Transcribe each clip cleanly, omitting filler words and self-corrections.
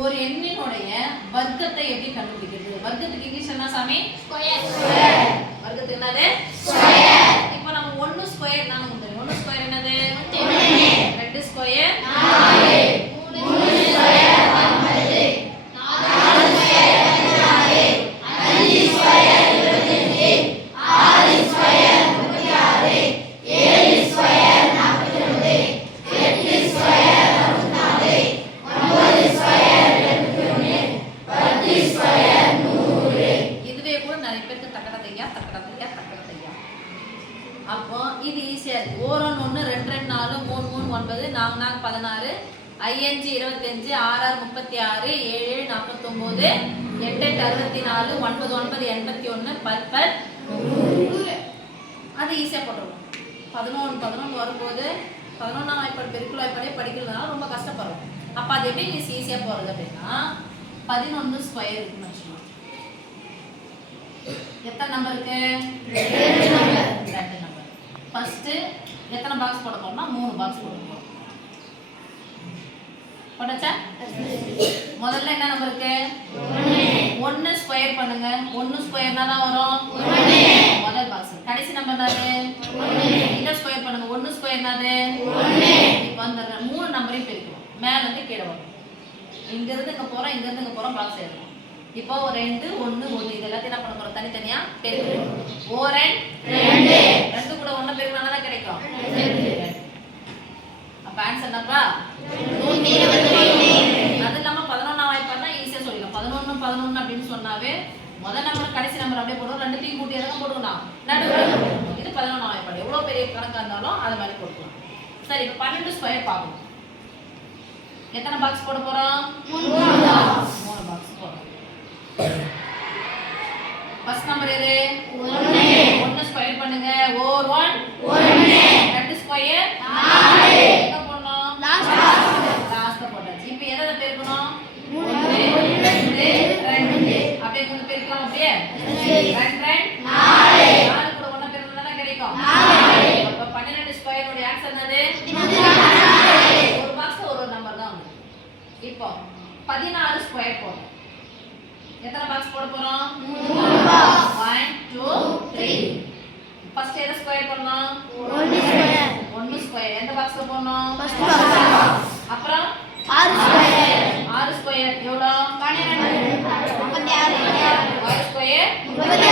ஒரு எண்ணினுடைய வர்க்கத்தை எப்படி கண்டுபிடிக்கிறது? வர்க்கத்துக்கு இங்கிலீஷ் என்ன சாமி? ஸ்கொயர். வர்க்கத்துக்கு என்னது? ஸ்கொயர். இப்போ நம்ம 1 ஸ்கொயர் நான் உங்களுக்கு 1 ஸ்கொயர் என்னது? 2 square 4 3 square 9 4 square 16 5 square 25 6 square 36 7 square 42 8 square 64 9 square 71 10 square 100. இதுவே கூட நிறைய பேருக்கு தக்கடத்தையா. அப்போ இது ஈஸியா இருக்கு. 1 1 2 2 4 3 3 9 4 4 16 5 25 6 36 7 49 8 64 9 9 81 10 100. அது ஈஸியா போட்டுருவோம். 11 வரும்போது 11ஆம் வாய்ப்பாடு பெருக்கல் வாய்ப்பாடே படிக்கிறதுனால ரொம்ப கஷ்டப்படுறோம். அப்ப அது எப்படி ஈஸியா போறது அப்படின்னா 11 ஸ்கொயர் இருக்குன்னு வச்சுக்கோங்க. எத்தனை நம்பர் இருக்கு? 2 நம்பர். ஃபர்ஸ்ட் எத்தனை பாக்ஸ் போட போறோம்னா 3 பாக்ஸ் போட போறோம். போட்டாச்சா? முதல்ல என்ன நம்பர் இருக்கு? 1 ஸ்கொயர் பண்ணுங்க. 1 ஸ்கொயர்னா தான் வரும் 1 முதல் பாக்ஸ். கடைசி நம்பர் என்னது? 1. இத ஸ்கொயர் பண்ணுங்க. 1 ஸ்கொயர் என்னது? 1. இப்போ அந்த 3 நம்பரையும் பெருக்குவோம். மேல இருந்து கீழ வரும். இங்க இருந்து இங்க போறோம், இங்க இருந்து இங்க போறோம், பாக்ஸ் எழுதுறோம். இப்போ 2 1 1 இது எல்லாத்தையும் என்ன பண்ண போறோம்? தனித்தனியா பெருக்குறோம். 4 2 2 கூட 1 பெருக்கினா தான் கிடைக்கும் 2. அப்ப ஆன்சர் என்னப்பா? 122. அது நம்ம 11ஆம் வாய்ப்பாடுனா ஈஸியா சொல்லிடலாம். 11 11 அப்படினு சொன்னாவே முதல் நம்பர் கடைசி நம்பர் அப்படியே போடுவோம். ரெண்டுத்தையும் கூட்டி எதனா போடுவோம். நடுவுல இது 11ஆம் வாய்ப்பாடு. எவ்வளவு பெரிய கணக்கா இருந்தாலும் அத மாதிரி போடுவோம். சரி, இப்போ 12 ஸ்கொயர் பார்ப்போம். எத்தனை பாக்ஸ் போட போறோம்? 3 பாக்ஸ் போடுறோம். ஃபர்ஸ்ட் நம்பர் எது? 1 ஸ்கொயர் பண்ணுங்க. 1 2 ஸ்கொயர் 4 எங்க போடணும்? லாஸ்ட்ல போட்டாச்சு. இப்போ எதை பெருக்கணும்? 1 2 2 அப்படியே கொஞ்சம் பெருக்கலாம். அப்படியே 2 4 4 கூட 1 பெருக்கினா தான் கிடைக்கும் 4. அப்ப 12 ஸ்கொயர் உடைய ஆன்சர் என்னது? ஒரு பாக்ஸ் ஒரு நம்பர் தான் வந்து. இப்போ 14 ஸ்கொயர் போடுறோம். எத்தனை பாக்ஸ் போட போறோம்? 3 பாக்ஸ். 1 2 3. ஃபர்ஸ்ட் எதை ஸ்கொயர் பண்ணனும்? 1 ஸ்கொயர் எந்த பாக்ஸ்ல போடணும்? First box. அப்புறம் 6 ஸ்கொயர் எவ்வளவு? 12 36 6 ஸ்கொயர் 36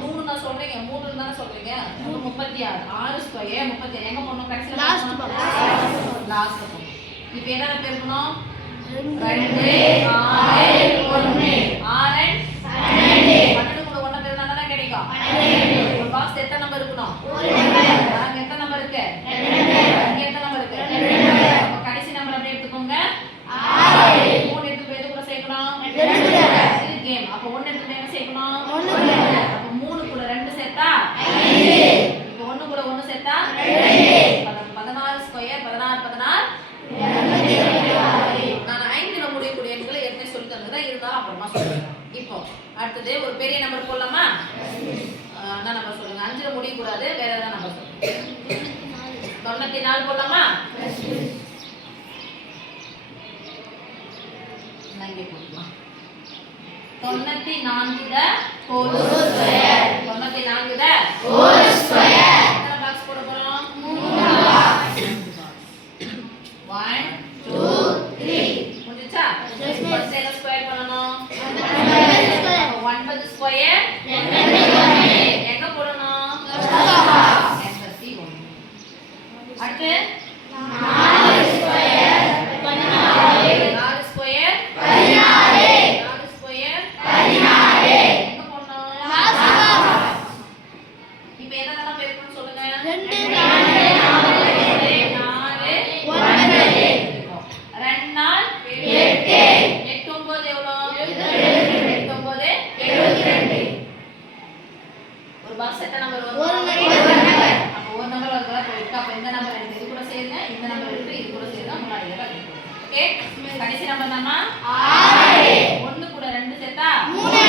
3 நான் சொல்றீங்க. 3 தான சொல்றீங்க. 36 6 ஸ்கொயர் 36 எங்க போடணும்? கடைசில லாஸ்ட் பாக்ஸ். இப்போ என்ன பெருக்கணும்? 2 4 1 6 12 கூட 1 பெருக்கினா தான் கிடைக்கும் 12. ஒரு பாக்ஸ் எத்தனை நம்பர் இருக்கணும்? ஒரு நம்பர். அங்க எத்தனை நம்பர் இருக்கு? 2. இங்க எத்தனை நம்பர் இருக்கு? 2. அப்ப கடைசி நம்பர் அப்படியே எடுத்துக்கோங்க 6. 3 எடுத்து எது கூட சேர்க்கணும்? 2 கூட. இது கேம். அப்ப 1 எடுத்து என்ன சேர்க்கணும்? 1 கூட. அப்ப 3 கூட 2 சேர்த்தா 5. இப்போ 1 கூட 1 சேர்த்தா 2. 16 ஸ்கொயர் 16 16 நான் 5ல முடியக்கூடிய எண்களை ஏற்கனவே சொல்லி தந்ததுதான் இருந்தாலும் அப்புறமா சொல்றேன். இப்போ அடுத்தது ஒரு பெரிய நம்பர் போடலாமா? என்ன நம்பர் சொல்லுங்க? 5ல முடிய கூடாது, வேற ஏதாவது நம்பர் சொல்லுங்க. 94 போடலாமா? இங்கே போடலாம். 94 the whole square. 94 the whole square. எத்தனை பாக்ஸ் போட போறோம்? 3 பாக்ஸ். 1 2 3 முடிஞ்சா? ஃபர்ஸ்ட் என்ன ஸ்கொயர் பண்ணனும்? 9 ஸ்கொயர் 81 எங்க போடணும்? First box. 81. அடுத்து 4 ஸ்கொயர் 16 4 ஸ்கொயர் 16 4 ஸ்கொயர் 16 எங்க போடணும்? Last box. இப்போ என்னெல்லாம் பெருக்கணும் சொல்லுங்க? 2 4 4 4 9 2 நாள் 8 8 9 எவ்வளவு? 8 9 72. ஒரு பாக்ஸ் எத்தனை நம்பர் வரும்? ஒரு நம்பர். அப்ப ஒரு நம்பர் வரதா போயிருக்கு. அப்ப இந்த நம்பர் எடுத்து இது கூட சேருங்க, இந்த நம்பர் எடுத்து இது கூட சேருங்க, முன்னாடி எல்லாம் இருக்கு. ஓகே, கடைசி நம்பர் என்னமா? 6. 1 கூட 2 சேர்த்தா 3.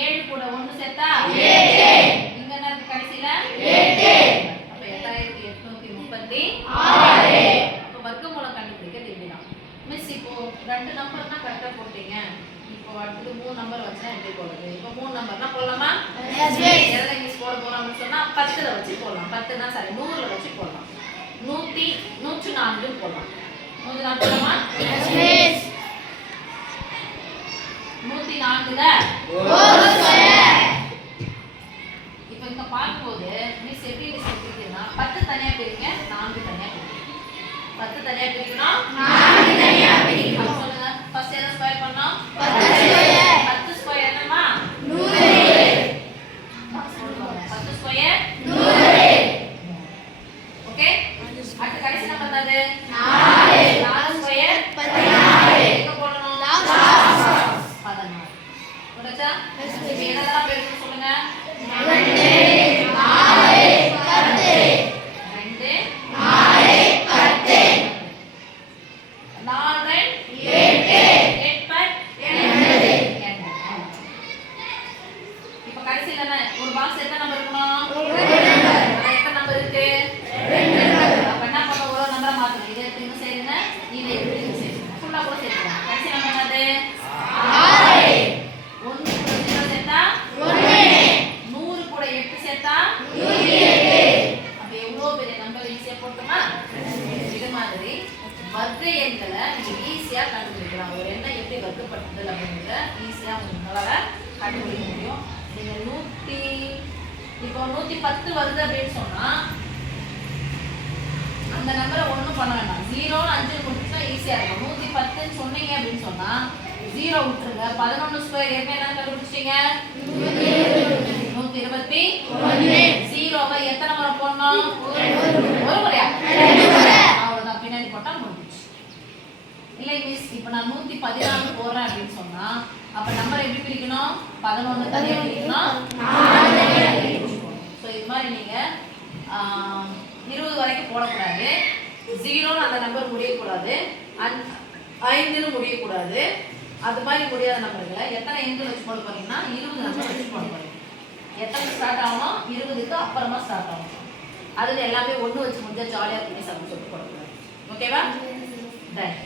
7 கூட 1 சேர்த்தா 7. இங்க என்ன இருக்கு கடைசில? 8. அப்ப 8836. அப்ப வர்க்கமூலம் கண்டுபிடிங்க. அடுத்தது 3 நம்பர் வச்சா எப்படி போடுறது? இப்போ 3 நம்பர்னா போடலாமா? எதுல இங்கிலீஷ் போட போறோம் அப்படின்னு சொன்னா 10ல வச்சு போடலாம். 10னா சரி 100ல வச்சு போடலாம். 104 போடலாம். 104 போடலாமா? 104ல இப்போ இங்க பார்க்கும்போது மிஸ் எப்படி பிரிக்கிறதுனா 10 தனியா பிரிங்க, 4 தனியா பிரிங்க. 10 தனியா பிரிக்கணும், 4 தனியா பிரிக்கணும். சொல்லுங்க. ஃபர்ஸ்ட் என்ன ஸ்கொயர் பண்ணோம்? 10 ஸ்கொயர். 10 ஸ்கொயர் என்னமா? 100. 10 ஸ்கொயர் 100. ஓகே? அடுத்து கடைசி நம்பர் என்னது? 4. 4 ஸ்கொயர் 16. எங்க போடணும்? லாஸ்ட் 16. புரியுதா? இப்போ என்னெல்லாம் பெருக்கணும் சொல்லுங்க. 2 4 10. 2 4 10. 4 8 8 இப்போ கடைசில என்ன ஒரு பாக்ஸ் எத்தனை நம்பர் இருக்கணும்? எத்தனை நம்பர் இருக்கு? 2 நம்பர். அப்ப என்ன பண்ண ஒரு நம்பரை மாத்தணும். இதை எடுத்து இங்க சேருங்க, இதை எடுத்து இங்க சேருங்க. ஃபுல்லா கூட சேர்த்துக்கலாம். கடைசி நம்பர் என்னது? 6. 1 கூட 0 சேர்த்தா 1. 100 கூட 8 சேர்த்தா 108. அப்ப எவ்வளவு பெரிய நம்பர் ஈஸியா போட்டுமா? இது மாதிரி வர்க்க எண்களை நீங்க ஈஸியா கண்டுபிடிக்கலாம். ஒரு எண்ணை எப்படி வர்க்கப்படுத்துதல் அப்படிங்கறத ஈஸியா உங்களால கண்டுபிடிக்க முடியும். நீங்க 110 வருது அப்படின்னு சொன்னா அந்த நம்பரை ஒண்ணும் பண்ண வேண்டாம். 0 5 கொடுத்தா ஈஸியா இருக்கும். 110 சொன்னீங்க அப்படின்னு சொன்னா 0 விட்டுருங்க. 11 ஸ்கொயர் ஏற்கனவே என்ன கண்டுபிடிச்சீங்க? 121. 0வை எத்தனை முறை போடணும்? ஒரு முறையா? அவ்வளவுதான். பின்னாடி போட்டா முடிஞ்சிச்சு. இல்லை மிஸ் இப்போ நான் 114 போடுறேன் அப்படின்னு சொன்னா அப்ப நம்பர் எப்படி பிரிக்கணும்? 11 தனியா பிரிக்கணும், 4 தனியா பிரிக்கணும். ஸோ இது மாதிரி நீங்க 20 வரைக்கும் போடக்கூடாது. 0ன்னு அந்த நம்பர் முடியக்கூடாது, 5ன்னு முடியக்கூடாது. அது மாதிரி முடியாத நம்பர்களை எத்தனை எண்கள் வச்சு போட போறீங்கன்னா 20 நம்பர் வச்சு போட போறீங்க. எத்தனை ஸ்டார்ட் ஆகணும்? 20க்கு அப்புறமா ஸ்டார்ட் ஆகும். அதுல எல்லாமே 1 வச்சு முடிஞ்சா ஜாலியா பண்ணி சொல்லிட்டு போடக்கூடாது. ஓகேவா? ரைட்.